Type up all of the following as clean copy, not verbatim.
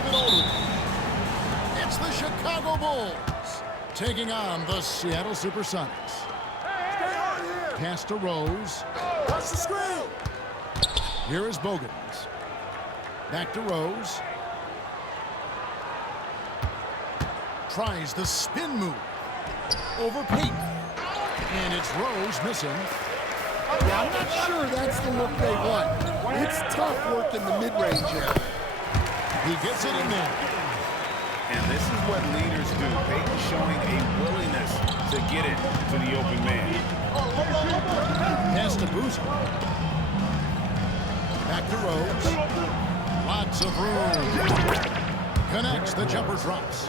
leave it over. It's the Chicago Bulls taking on the Seattle SUPERSONICs. Pass to Rose. Watch the screen. Here is Bogans. Back to Rose. Tries the spin move. Over Payton. And it's Rose missing. Yeah, I'm not sure that's the look they want. It's tough work in the mid-range area. He gets it in there. And this is what leaders do. Payton showing a willingness to get it to the open man. Pass to Boozer. Back to Rose. Lots of room. Connects, the jumper drops.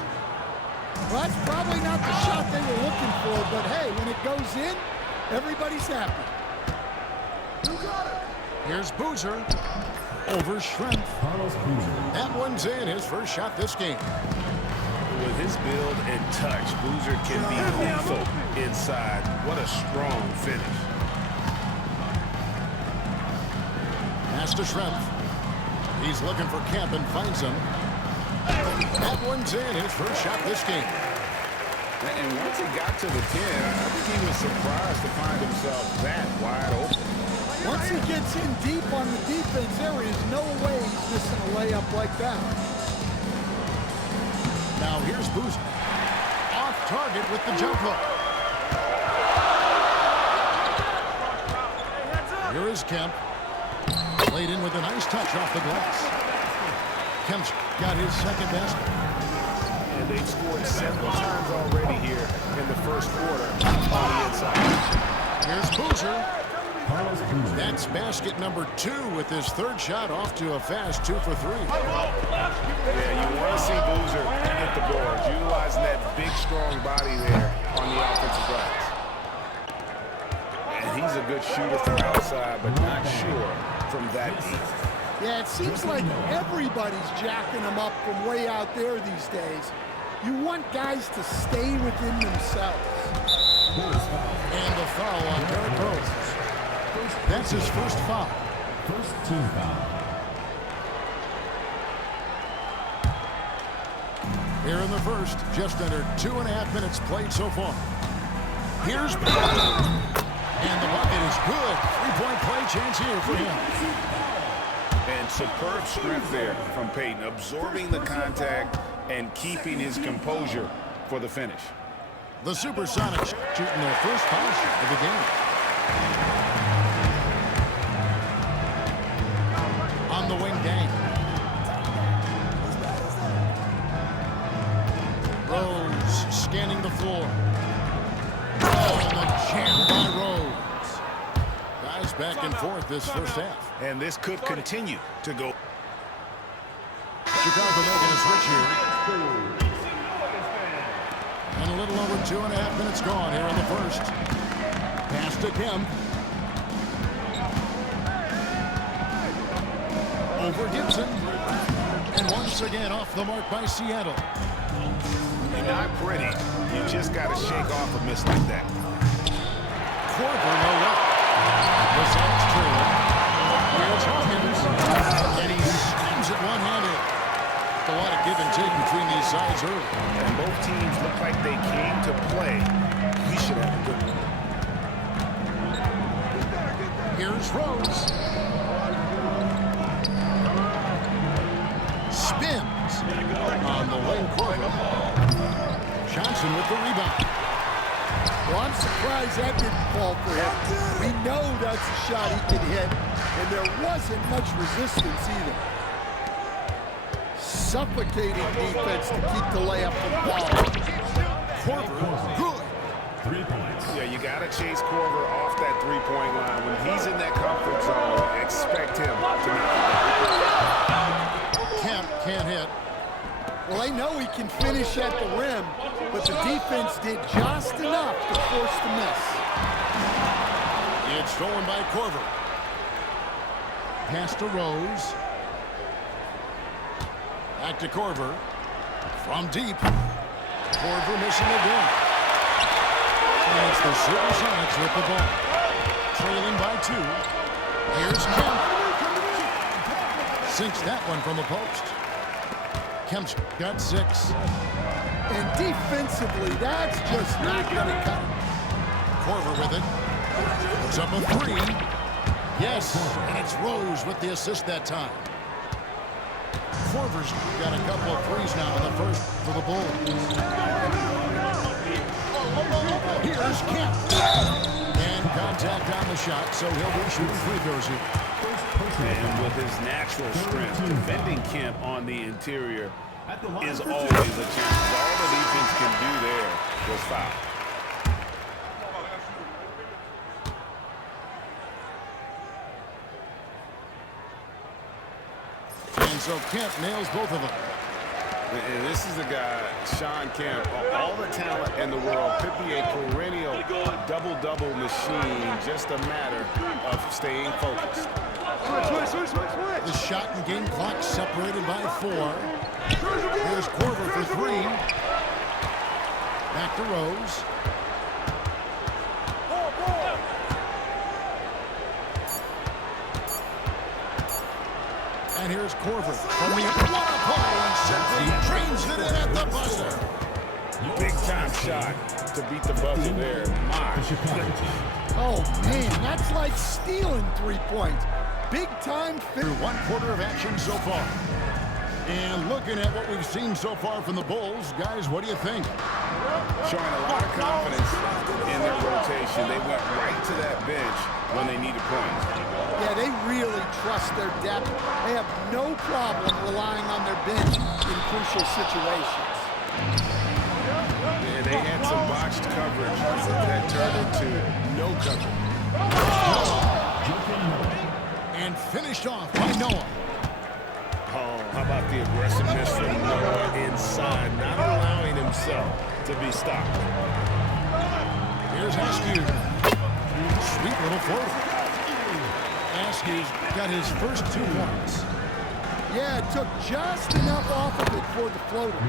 Well, that's probably not the shot they were looking for, but hey, when it goes in, everybody's happy. Here's Boozer. Over Schrempf. That one's in, his first shot this game. With his build and touch, Boozer can be lethal inside. What a strong finish. Pass to Schrempf. He's looking for Kemp and finds him. That one's in, his first shot this game. And once he got to the 10, I think he was surprised to find himself that wide open. Once he gets in deep on the defense, there is no way he's missing a layup like that. Now here's Boozer. Off target with the jump hook. Here is Kemp. Laid in with a nice touch off the glass. Kemp's got his second basket. And they've scored several times already here in the first quarter on the inside. Here's Boozer. That's basket number 2 with his third shot off to a fast 2 for 3. Yeah, you want to see Boozer hit the boards, utilizing that big, strong body there on the offensive glass. And he's a good shooter from outside, but not sure from that deep. Yeah, it seems like everybody's jacking him up from way out there these days. You want guys to stay within themselves. And the foul on Derrick Rose. That's his first foul. First team foul. Here in the first, just under 2.5 minutes played so far. Here's Payton. And the bucket is good. 3-point play chance here for him. And superb strength there from Payton, absorbing the contact and keeping his composure for the finish. The SUPERSONICs shooting their first foul shot of the game. On the wing gang. Rose scanning the floor. Oh, and the jam by Rose. Guys back and forth this first half. And this could continue to go. Chicago making a switch here. And a little over 2.5 minutes gone here in the first. Pass to Kemp. Over Gibson. And once again off the mark by Seattle. You're not pretty. You just got to shake off a miss like that. Korver no up. The Sox trailing. Here's Hawkins. And he slams it one-handed. A lot of give and take between these sides early. And both teams look like they came to play. We should have a good one. Here's Rose. Spins on the wing Korver. Johnson with the rebound. Well, I'm surprised that didn't fall for him. We know that's a shot he can hit, and there wasn't much resistance either. Suffocating defense to keep the layup from falling. Korver, good. 3 points. Yeah, you got to chase Korver off that three-point line. When he's in that comfort zone, expect him to knock it down. Kemp can't hit. Well, they know he can finish at the rim, but the defense did just enough to force the miss. It's stolen by Korver. Pass to Rose. Back to Korver. From deep. Korver missing again. And it's the SUPERSONICs with the ball. Trailing by 2. Here's Kemp. Sinks that one from the post. Kemp's got 6. And defensively, that's just not going to cut it. Korver with it. It's up a 3. Yes, and it's Rose with the assist that time. Korver's got a couple of threes now in the first for the Bulls. Here's Kemp. And contact on the shot, so he'll be shooting free throws here. And with his natural strength, defending Kemp on the interior is always a challenge. All the defense can do there was foul. And so Kemp nails both of them. And this is the guy, Shawn Kemp, all the talent in the world, could be a perennial double-double machine, just a matter of staying focused. The shot and game clock separated by 4. Here's Korver for 3. Back to Rose. And here's Korver from the play and simply trains it in at the buzzer. Big time shot to beat the buzzer there. My goodness. Oh, man, that's like stealing 3 points. Big time Through 1 quarter of action so far. And looking at what we've seen so far from the Bulls, guys, what do you think? Showing a lot of confidence in their rotation. They went right to that bench when they needed points. Yeah, they really trust their depth. They have no problem relying on their bench in crucial situations. And they had some botched coverage that turned into no coverage. And finished off by Noah. Oh, how about the aggressiveness from Noah inside, not allowing himself to be stopped. Here's Askew. Sweet little forward. Askew's got his first 2 points. Yeah, it took just enough off of it for the floater.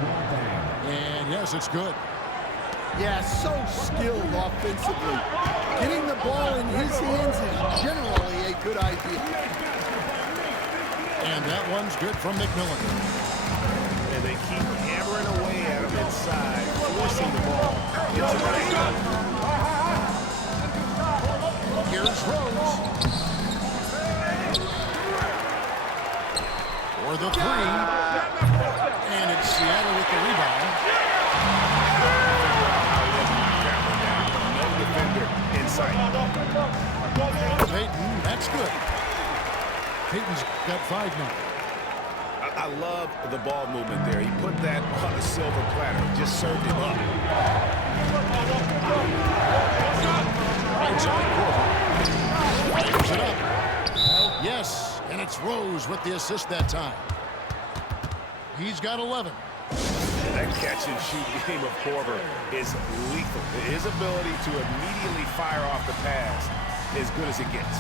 And yes, it's good. Yeah, so skilled offensively. Getting the ball in his hands is generally a good idea. And that one's good from McMillan. And they keep hammering away at him inside, forcing the ball into the lane. Here's Rose. For the 3. And it's Seattle with the rebound. No defender in sight. Payton, that's good. Payton's got 5 now. I love the ball movement there. He put that on a silver platter, just served him up. Right side Korver. Fires it up. Yes, and it's Rose with the assist that time. He's got 11. That catch and shoot game of Korver is lethal. His ability to immediately fire off the pass as good as it gets.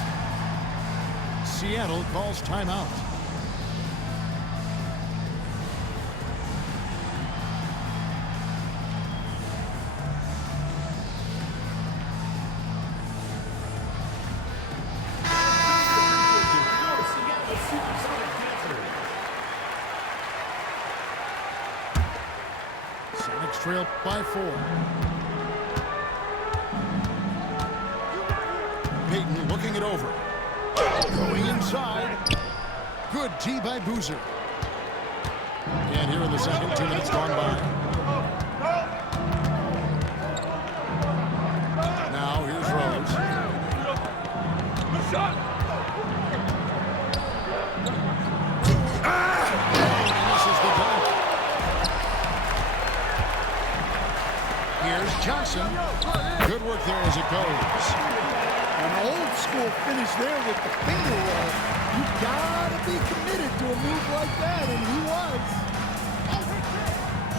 Seattle calls timeout. Sonics trail by 4. Payton looking it over. Going inside. Good tee by Boozer. And here in the second, 2 minutes gone by. Now here's Rose. Misses the dunk. Here's Johnson. Good work there as it goes. An old school finish there with the finger roll. You gotta be committed to a move like that, and he was.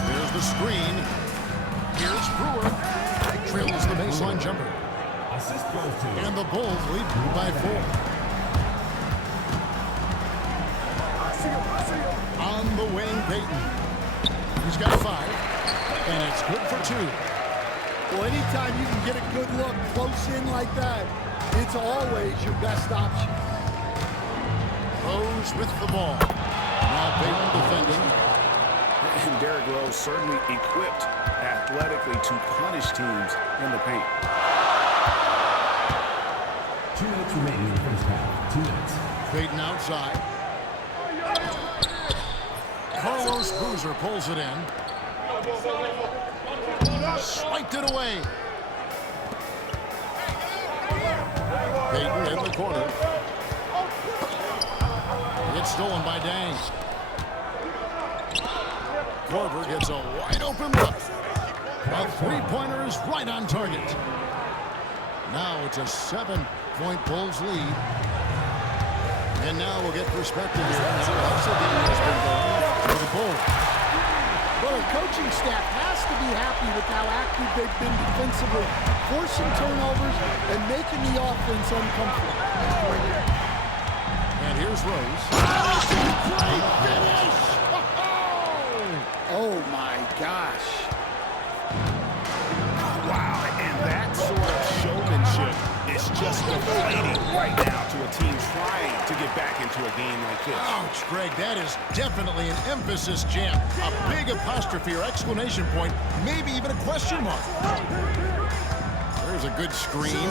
There's the screen. Here's Brewer. Drills the baseline jumper. Assist goes to And the Bulls lead by 4. On the wing, Payton. He's got 5. And it's good for 2. Well, anytime you can get a good look close in like that, it's always your best option. Rose with the ball. Now Payton defending. certainly equipped athletically to punish teams in the paint. 2 minutes remaining in the first half. 2 minutes. Payton outside. Carlos Boozer pulls it in. Swiped it away. Payton in the corner. It's stolen by Dang. Korver gets a wide open look. A three-pointer is right on target. Now it's a 7-point Bulls lead. And now we'll get perspective here. Now also the has been going for the Bulls. Well, the coaching staff has to be happy with how active they've been defensively, forcing turnovers and making the offense uncomfortable. And here's Rose. That's a great finish! Oh, my gosh. Wow, and that sort of showmanship is just deflating right now to a team trying to get back into a game like this. Ouch, Greg, that is definitely an emphasis jam. A big apostrophe or exclamation point, maybe even a question mark. There's a good screen.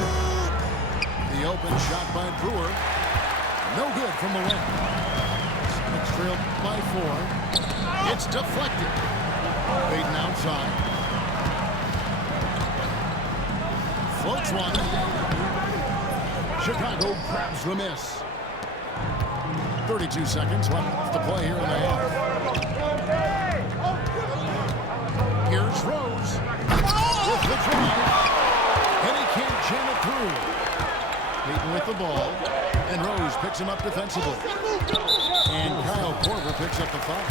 The open shot by Brewer. No good from the wing. It's trailed by 4. It's deflected. Payton outside. Floats one. Chicago grabs the miss. 32 seconds left to play here in the half. Here's Rose. With the drive. And he can't jam it through. Payton with the ball. And Rose picks him up defensively. And Kyle Korver picks up the foul.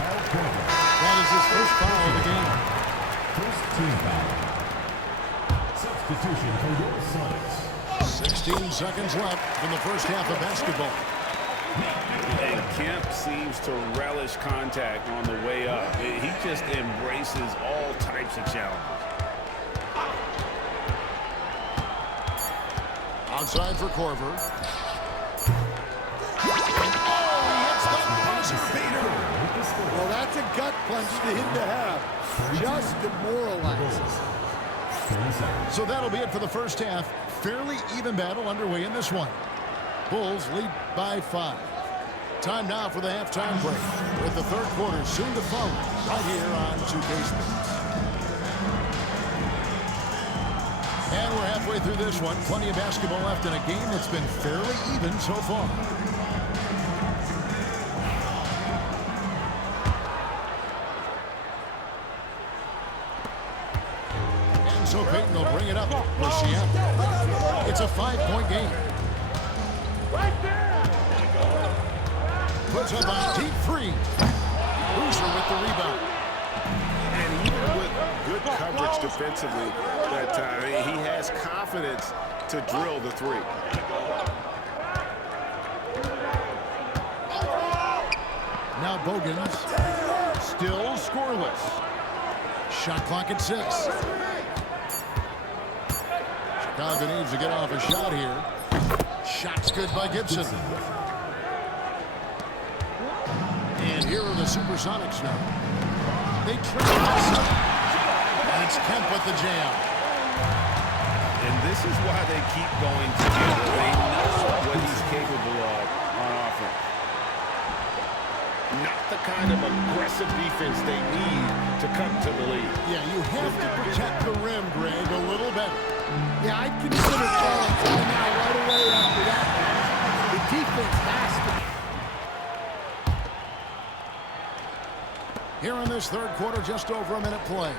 That is his first foul of the game. First team foul. Substitution for your Sonics. 16 seconds left in the first half of basketball. And Kemp seems to relish contact on the way up. He just embraces all types of challenges. Outside for Korver. Oh, he hits the buzzer beater. Well, that's a gut punch to hit the half. Just demoralizing. So that'll be it for the first half. Fairly even battle underway in this one. Bulls lead by 5. Time now for the halftime break, with the third quarter soon to follow right here on 2K Sports. And we're halfway through this one. Plenty of basketball left in a game that's been fairly even so far. And so Payton will bring it up for Seattle. It's a 5-point game. Puts up a deep 3. Boozer with the rebound. And even with good coverage defensively that time, he has confidence to drill the 3. Now Bogans, still scoreless. Shot clock at 6. Chicago needs to get off a shot here. Shot's good by Gibson. And here are the Supersonics now. They trail by 7. And it's Kemp with the jam. And this is why they keep going together. They know what he's capable of on offense. Not the kind of aggressive defense they need to come to the lead. Yeah, you have to protect the rim, Greg, a little better. Yeah, I'd consider calling timeout right away after that. The defense has to. Here in this third quarter, just over a minute play.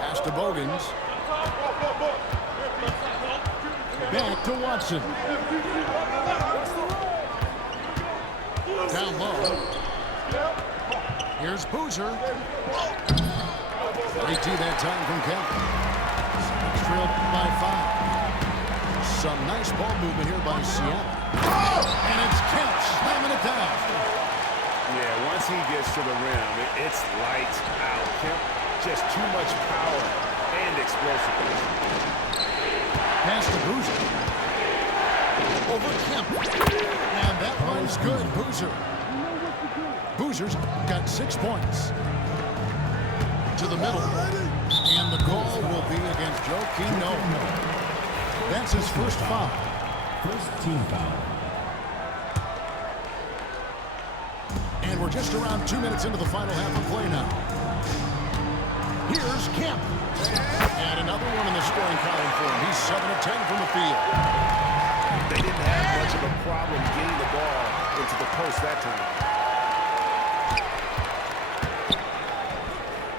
Pass to Bogans. Back to Watson. Down low. Here's Boozer. 3-2 that time from Kemp. Trailed by 5. Some nice ball movement here by Seattle. And it's Kemp slamming it down. Yeah, once he gets to the rim, it's lights out. Kemp, just too much power and explosiveness. Pass to Boozer. Over Kemp. And that one's good. Boozer Boozer's got 6 points. To the middle. And the call will be against Joakim Noah. That's his first foul. First team foul. And we're just around 2 minutes into the final half of play now. Here's Kemp. And another one in the scoring column for him. He's 7 of 10 from the field. They didn't have much of a problem getting the ball into the post that time.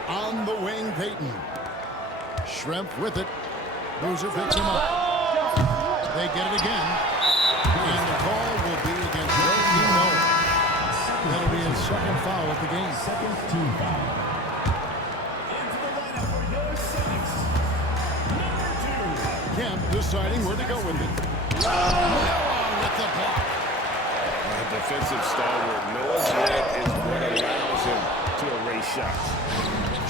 On the wing, Payton. Shrimp with it. Boozer picks him up. They get it again. And the call will be against Joakim Noah. That'll be his second foul of the game. Second team foul. Into the lineup for your Sonics. Number 2. Kemp deciding where to go with it. Noah with the block. A defensive stalwart. Noah's leg is what allows him to erase shots.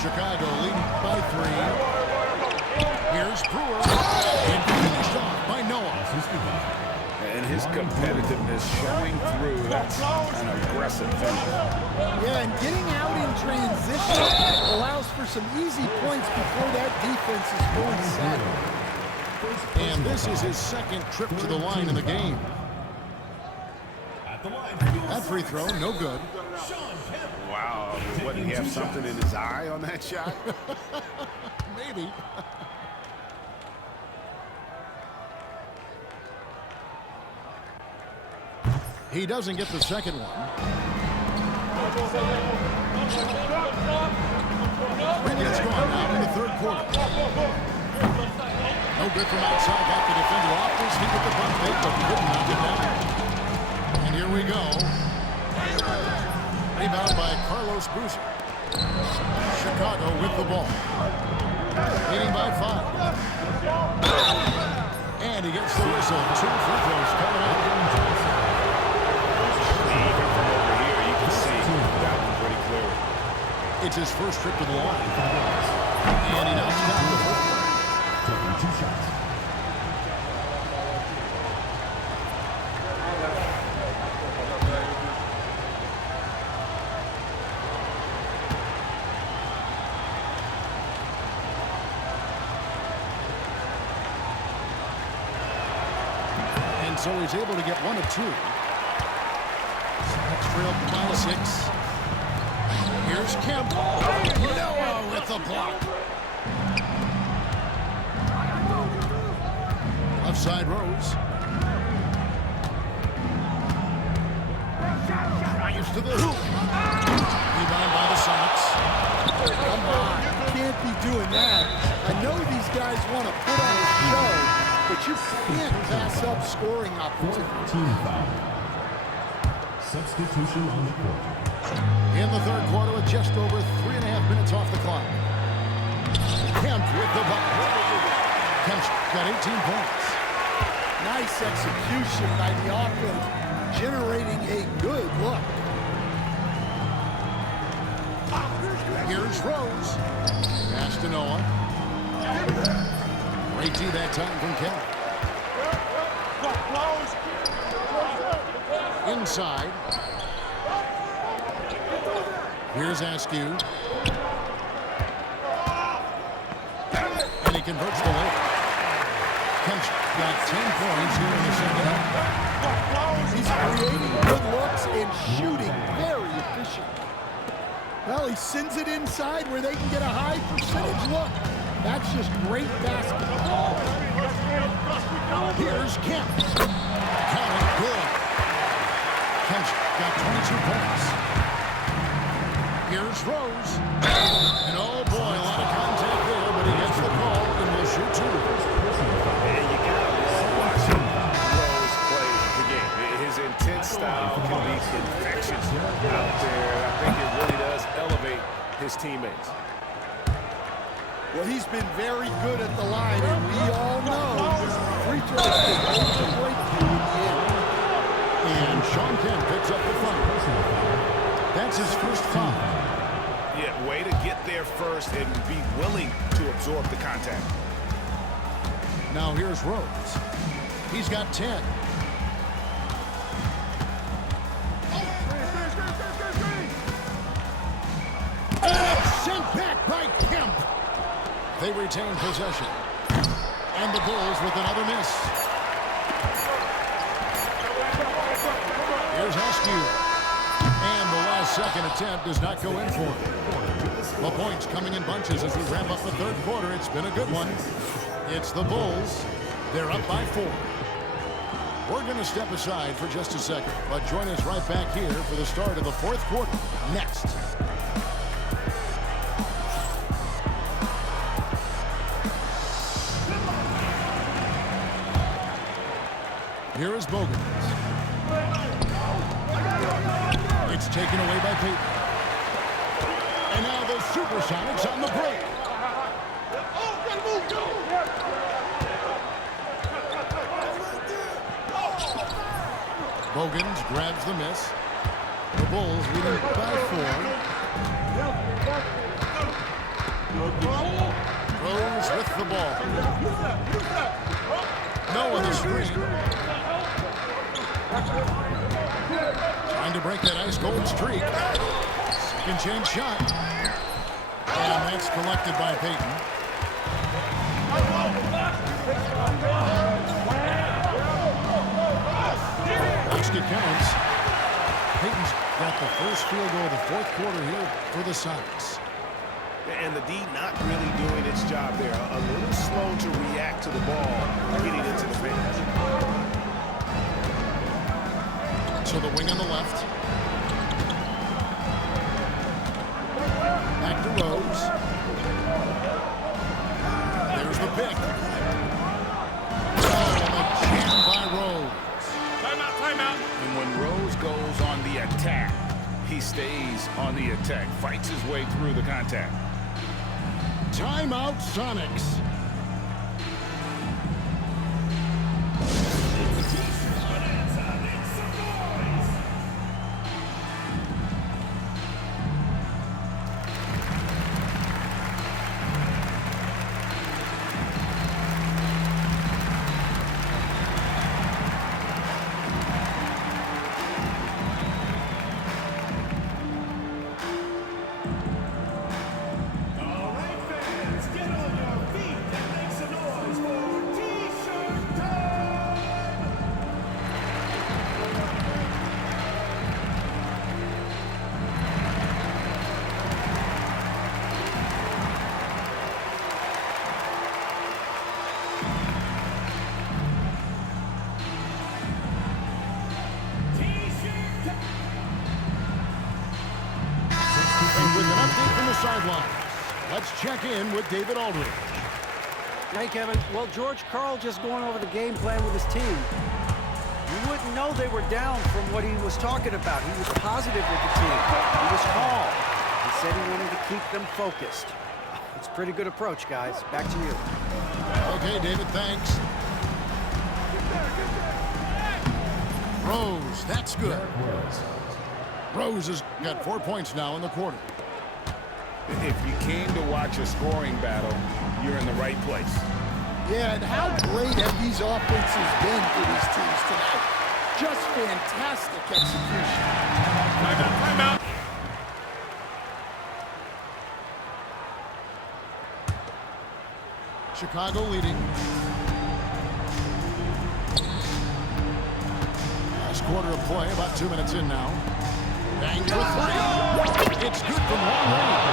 Chicago leading by 3. Here's Brewer. And finished off by Noah. And his competitiveness showing through. That's an aggressive finish. Yeah, and getting out in transition allows for some easy points before that defense is fully set. And this is his second trip to the line in the game. At the line. That free throw, no good. Shawn Kemp. Wow. What, did he have something in his eye on that shot? Maybe. He doesn't get the second one. It gets going now in the third quarter. No good from outside. Got the defender off his feet with the bump fake, but couldn't knock it down. And here we go. Rebound by Carlos Boozer. Chicago with the ball. Leading by 5. And he gets the whistle. 2 free throws coming up. Even from over here, you can see that one pretty clear. It's his first trip to the line. And he knocks down the first one. Taking 2 shots. And so he's able to get 1 of 2. That's trailed by 6. Here's Kemp. Noah with the block. Left side Rose. Drives to the hoop. Rebound by the Sonics. Come on, you can't be doing that. I know these guys want to put on a show, but you can't pass up scoring opportunities. Team foul. Substitution on the court. In the third quarter with just over 3.5 minutes off the clock. Kemp with the bucket. Kemp's got 18 points. Nice execution by the offense, generating a good look. Here's Rose. Pass to Noah. Great D that time from Kemp. Inside. Here's Askew. And he converts the layup. Kemp's got 10 points here in the second half. He's creating good looks and shooting very efficient. Well, he sends it inside where they can get a high percentage look. That's just great basketball. Here's Kemp. Counting good. Kemp's got 22 points. Here's Rose. And oh boy, a lot of contact there, but he gets the call and will shoot 2. And you got to love watching Rose play the game. His intense style can be infectious out there. I think it really does elevate his teammates. Well, he's been very good at the line, and we all know free throws can make or break you in the end. And Shawn Kemp picks up the front. That's his first foul. Yeah, way to get there first and be willing to absorb the contact. Now here's Rose. He's got 10. They retain possession. And the Bulls with another miss. Here's Husky. And the last second attempt does not go in for him. The points coming in bunches as we wrap up the third quarter. It's been a good one. It's the Bulls. They're up by 4. We're going to step aside for just a second, but join us right back here for the start of the fourth quarter next. Here is Bogans. It's taken away by Payton. And now the Supersonics on the break. Bogans grabs the miss. The Bulls leading by 4. Rose with the ball. No on the screen. Trying to break that ice cold streak. Second chance shot. And that's collected by Payton. Basket counts. Payton's got the first field goal of the fourth quarter here for the Sonics. And the D not really doing its job there. A little slow to react to the ball getting into the paint. So the wing on the left. Back to Rose. There's the pick. Oh, and a jam by Rose. Timeout, timeout. And when Rose goes on the attack, he stays on the attack, fights his way through the contact. Timeout, Sonics. With an update from the sidelines, let's check in with David Aldridge. Hey, Kevin. Well, George Karl just going over the game plan with his team. You wouldn't know they were down from what he was talking about. He was positive with the team. He was calm. He said he wanted to keep them focused. It's a pretty good approach, guys. Back to you. Okay, David, thanks. Rose, that's good. Rose has got 4 points now in the quarter. If you came to watch a scoring battle, you're in the right place. Yeah, and how great have these offenses been for these teams tonight? Just fantastic execution. Timeout, timeout. Chicago leading. Last quarter of play, about 2 minutes in now. Bang for 3. It's good from long range.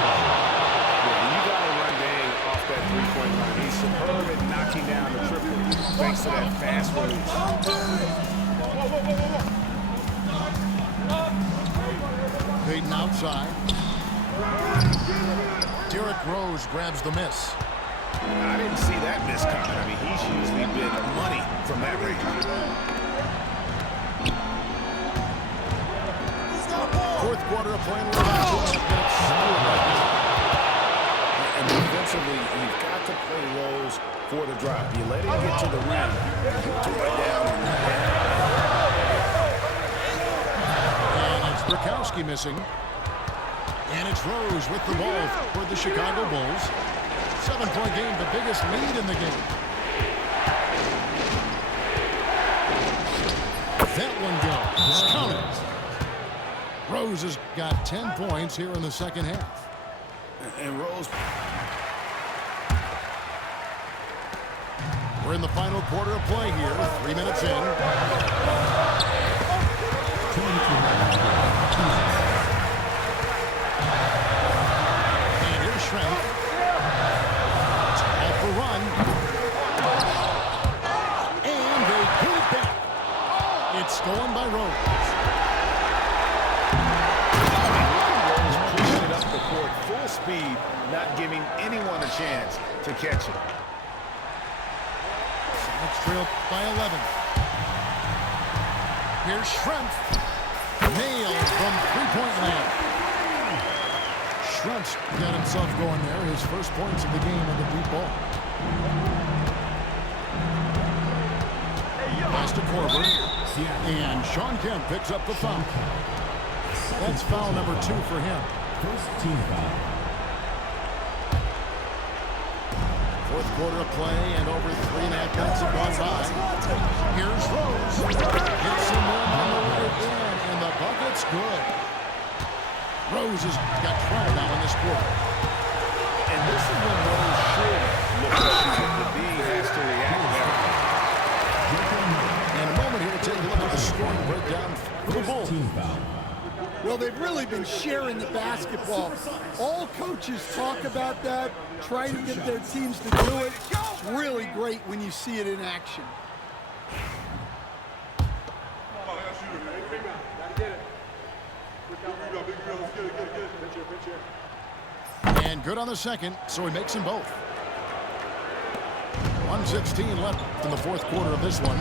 Yeah, you got to run Dang off that three-point line. He's superb at knocking down the triple thanks to that fast release. Payton outside. Derrick Rose grabs the miss. I didn't see that miss coming. I mean, he's usually been money from that range. Fourth quarter of play. And And defensively, you've got to play Rose for the drive. You let him get to the rim, throw it down. And it's Burkowski missing. And it's Rose with the ball for the Chicago Bulls. 7-point game, the biggest lead in the game. That one goes. Counted. Rose has got 10 points here in the second half. And Rose. We're in the final quarter of play here. 3 minutes in. And here's Strength. It's off the run. And they get it back. It's stolen by Rose. Rose pushing it up the court full speed, not giving anyone a chance to catch it. Sonics trail by 11. Here's Schrempf. Nailed from three-point land. Schrempf's got himself going there. His first points of the game on the deep ball. Pass to Korver. And Shawn Kemp picks up the foul. That's foul number 2 for him. First team foul. Fourth quarter of play, and over 3.5 minutes have gone by. Here's Rose. Hits him in on the way in, and the bucket's good. Rose has got 12 now in this quarter. And this is when Rose should look to shoot. The D has to react better. In a moment here, we'll take a look at the scoring breakdown for the Bulls. Team foul. Well, they've really been sharing the basketball. All coaches talk about that, trying to get their teams to do it. It's really great when you see it in action. And good on the second, so he makes them both. 1:16 left in the fourth quarter of this one.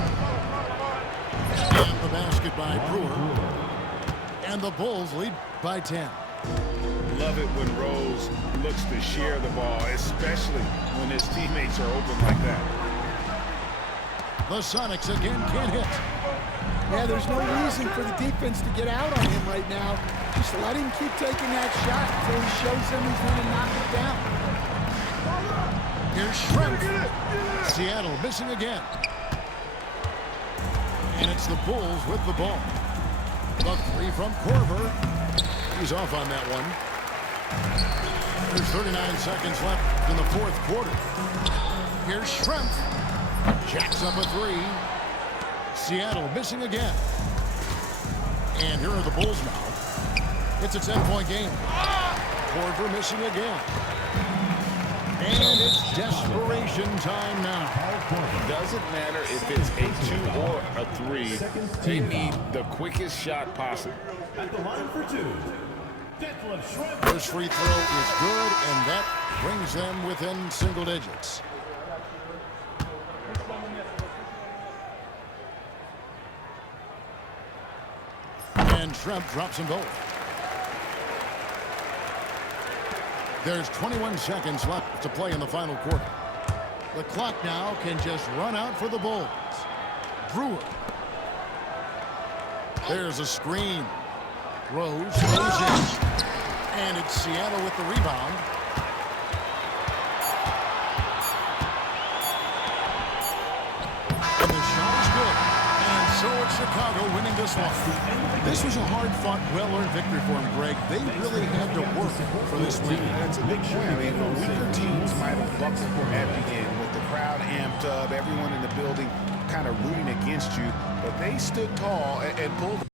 And the basket by Brewer. And the Bulls lead by 10. Love it when Rose looks to share the ball, especially when his teammates are open like that. The Sonics again can't hit. Yeah, there's no reason for the defense to get out on him right now. Just let him keep taking that shot until he shows them he's going to knock it down. Here's Schrempf. Seattle missing again. And it's the Bulls with the ball. The three from Korver. He's off on that one. There's 39 seconds left in the fourth quarter. Here's Schrempf. Jacks up a three. Seattle missing again. And here are the Bulls now. It's a 10-point game. Korver missing again. And it's desperation time now. Doesn't matter if it's a 2 or a 3. They need the quickest shot possible. At the line for 2. First free throw is good, and that brings them within single digits. And Schrempf drops them both. There's 21 seconds left to play in the final quarter. The clock now can just run out for the Bulls. Brewer. There's a screen. Rose goes in. And it's Seattle with the rebound. And the shot is good. And so it's Chicago winning this one. This was a hard-fought, well-earned victory for them, Greg. They really had to work for this win. That's a big win. I mean, the weaker teams might have buckled at the end with the crowd amped up, everyone in the building kind of rooting against you. But they stood tall and pulled.